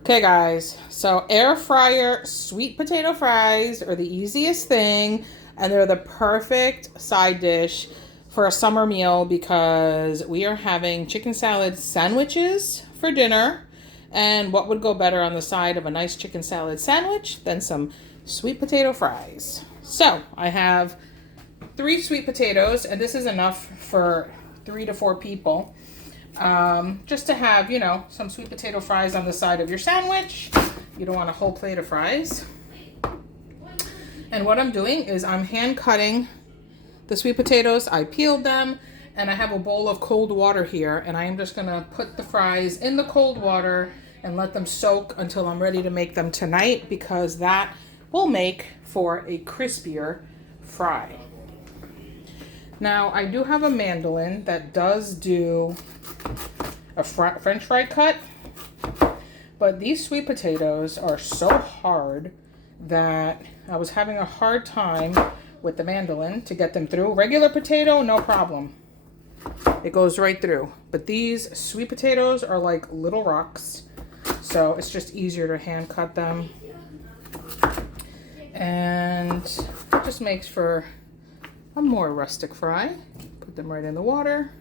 Okay guys, so air fryer sweet potato fries are the easiest thing, and they're the perfect side dish for a summer meal because we are having chicken salad sandwiches for dinner. And what would go better on the side of a nice chicken salad sandwich than some sweet potato fries? So I have 3 sweet potatoes, and this is enough for 3 to 4 people. Just to have, some sweet potato fries on the side of your sandwich. You don't want a whole plate of fries. And what I'm doing is I'm hand cutting the sweet potatoes. I peeled them, and I have a bowl of cold water here, and I am just gonna put the fries in the cold water and let them soak until I'm ready to make them tonight, because that will make for a crispier fry. Now, I do have a mandolin that does do a French fry cut, but these sweet potatoes are so hard that I was having a hard time with the mandolin to get them through. Regular potato, no problem. It goes right through. But these sweet potatoes are like little rocks, so it's just easier to hand cut them. And it just makes for a more rustic fry. Put them right in the water.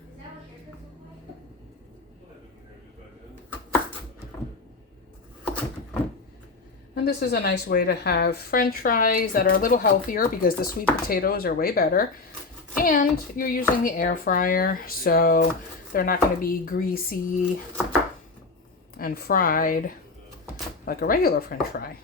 And this is a nice way to have French fries that are a little healthier because the sweet potatoes are way better. And you're using the air fryer, so they're not going to be greasy and fried like a regular French fry.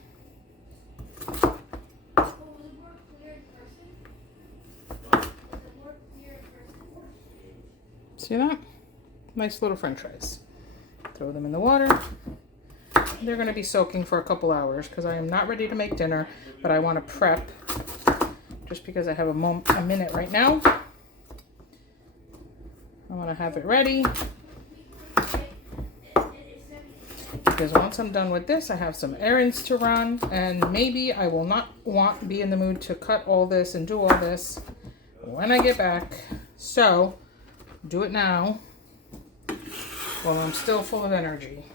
See that? Nice little French fries. Throw them in the water. They're going to be soaking for a couple hours because I am not ready to make dinner, but I want to prep just because I have a minute right now. I want to have it ready because once I'm done with this, I have some errands to run, and maybe I will not be in the mood to cut all this and do all this when I get back. So do it now while I'm still full of energy.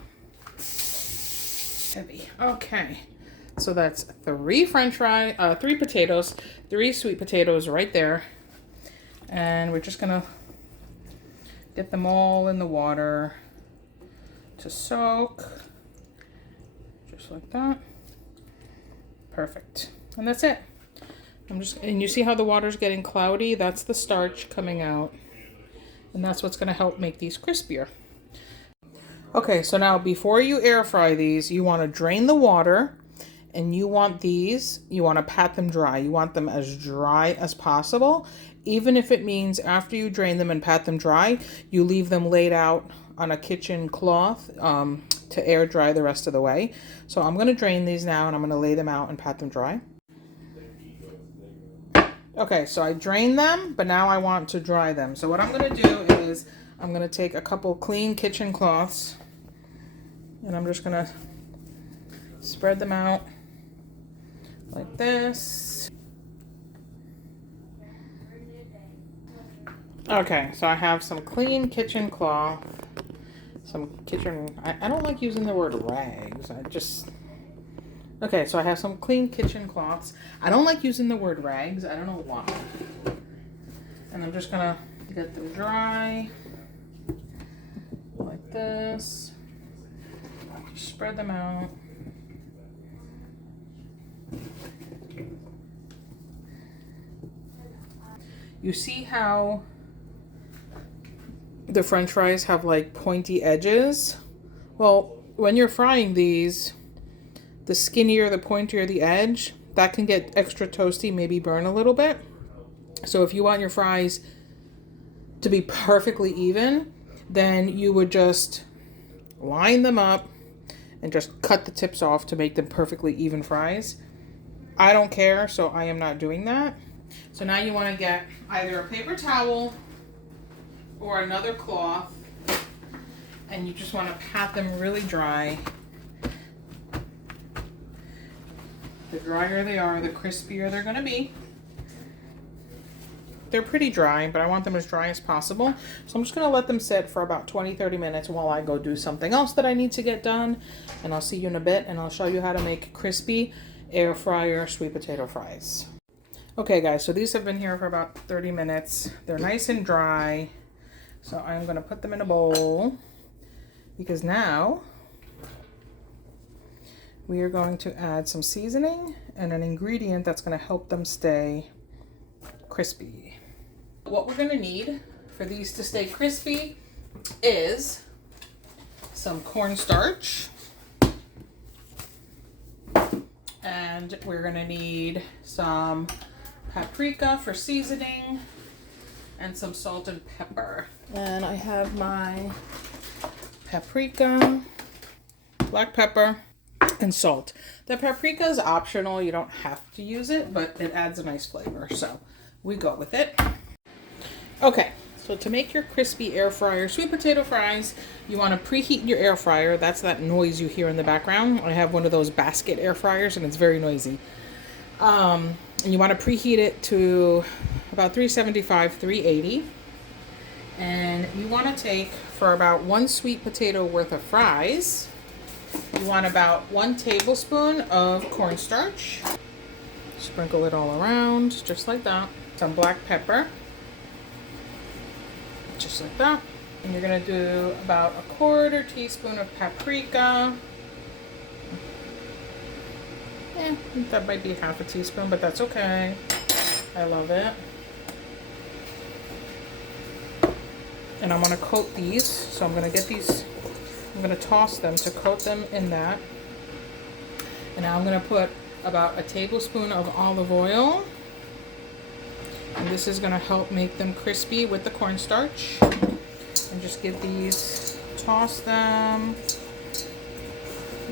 Heavy. Okay, so that's 3 potatoes, 3 sweet potatoes right there, and we're just gonna get them all in the water to soak, just like that. Perfect. And that's it. And you see how the water's getting cloudy? That's the starch coming out, and that's what's gonna help make these crispier. Okay, so now before you air fry these, you want to drain the water, and you want to pat them dry. You want them as dry as possible, even if it means after you drain them and pat them dry, you leave them laid out on a kitchen cloth to air dry the rest of the way. So I'm going to drain these now, and I'm going to lay them out and pat them dry. Okay, so I drained them, but now I want to dry them. So what I'm going to do is I'm going to take a couple clean kitchen cloths, and I'm just going to spread them out like this. Okay, so I have some clean kitchen cloth, I don't like using the word rags. Okay, so I have some clean kitchen cloths. I don't like using the word rags. I don't know why. And I'm just going to get them dry. Like this. Spread them out. You see how the French fries have like pointy edges? Well, when you're frying these, the skinnier, the pointier the edge, that can get extra toasty, maybe burn a little bit. So if you want your fries to be perfectly even, then you would just line them up and just cut the tips off to make them perfectly even fries. I don't care, so I am not doing that. So now you want to get either a paper towel or another cloth, and you just want to pat them really dry. The drier they are, the crispier they're going to be. They're pretty dry, but I want them as dry as possible. So I'm just gonna let them sit for about 20-30 minutes while I go do something else that I need to get done. And I'll see you in a bit, and I'll show you how to make crispy air fryer sweet potato fries. Okay guys, so these have been here for about 30 minutes. They're nice and dry. So I'm gonna put them in a bowl because now we are going to add some seasoning and an ingredient that's gonna help them stay crispy. What we're gonna need for these to stay crispy is some cornstarch, and we're gonna need some paprika for seasoning and some salt and pepper. And I have my paprika, black pepper, and salt. The paprika is optional. You don't have to use it, but it adds a nice flavor, so we go with it. Okay, so to make your crispy air fryer sweet potato fries, you want to preheat your air fryer. That's that noise you hear in the background. I have one of those basket air fryers and it's very noisy. And you want to preheat it to about 375, 380. And you want to take, for about 1 sweet potato worth of fries, you want about 1 tablespoon of cornstarch. Sprinkle it all around, just like that. Some black pepper, just like that. And you're gonna do about 1/4 teaspoon of paprika. That might be 1/2 teaspoon, but that's okay. I love it. And I'm gonna coat these, so I'm gonna get these, I'm gonna toss them to coat them in that. And now I'm gonna put about 1 tablespoon of olive oil. And this is gonna help make them crispy with the cornstarch. And just get these, toss them,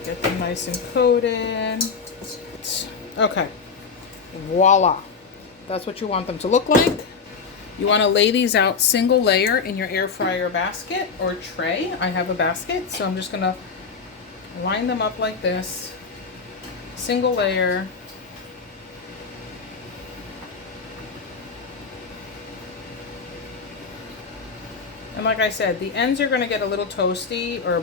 get them nice and coated. Okay, voila. That's what you want them to look like. You want to lay these out single layer in your air fryer basket or tray. I have a basket, so I'm just gonna line them up like this, single layer. And like I said, the ends are gonna get a little toasty, or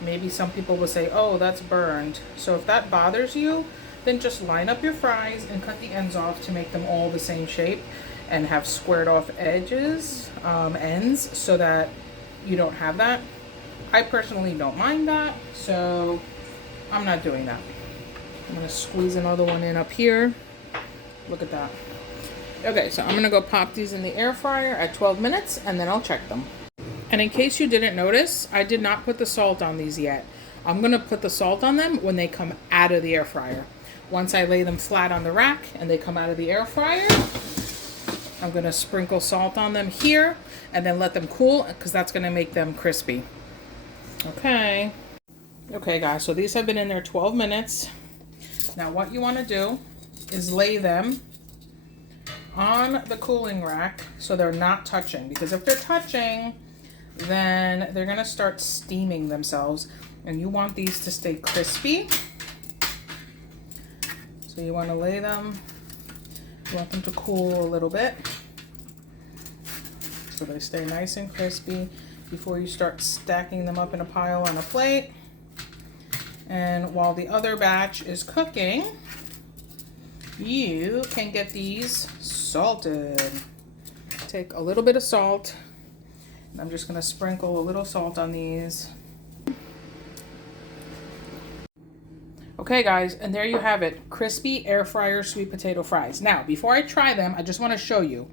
maybe some people will say, oh, that's burned. So if that bothers you, then just line up your fries and cut the ends off to make them all the same shape and have squared off edges, ends, so that you don't have that. I personally don't mind that, so I'm not doing that. I'm gonna squeeze another one in up here. Look at that. Okay, so I'm gonna go pop these in the air fryer at 12 minutes and then I'll check them. And in case you didn't notice, I did not put the salt on these yet. I'm gonna put the salt on them when they come out of the air fryer. Once I lay them flat on the rack and they come out of the air fryer, I'm gonna sprinkle salt on them here and then let them cool, because that's gonna make them crispy. Okay. Okay guys, so these have been in there 12 minutes. Now what you wanna do is lay them on the cooling rack so they're not touching, because if they're touching, then they're gonna start steaming themselves, and you want these to stay crispy. So you wanna lay them, you want them to cool a little bit so they stay nice and crispy before you start stacking them up in a pile on a plate. And while the other batch is cooking, you can get these salted. Take a little bit of salt, and I'm just gonna sprinkle a little salt on these. Okay guys, and there you have it, crispy air fryer sweet potato fries. Now, before I try them, I just wanna show you.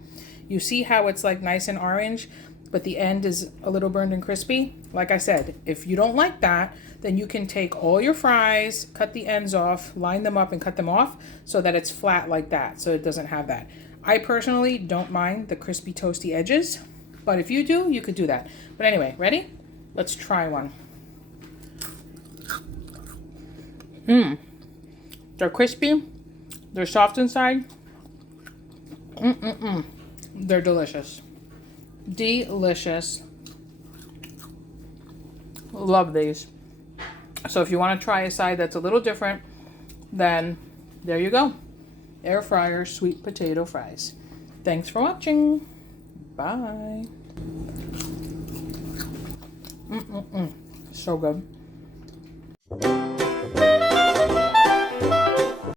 You see how it's like nice and orange, but the end is a little burned and crispy? Like I said, if you don't like that, then you can take all your fries, cut the ends off, line them up and cut them off so that it's flat like that, so it doesn't have that. I personally don't mind the crispy toasty edges, but if you do, you could do that. But anyway, ready? Let's try one. They're crispy, they're soft inside. They're delicious. Delicious. Love these. So if you want to try a side that's a little different, then there you go. Air fryer sweet potato fries. Thanks for watching. Bye. So good.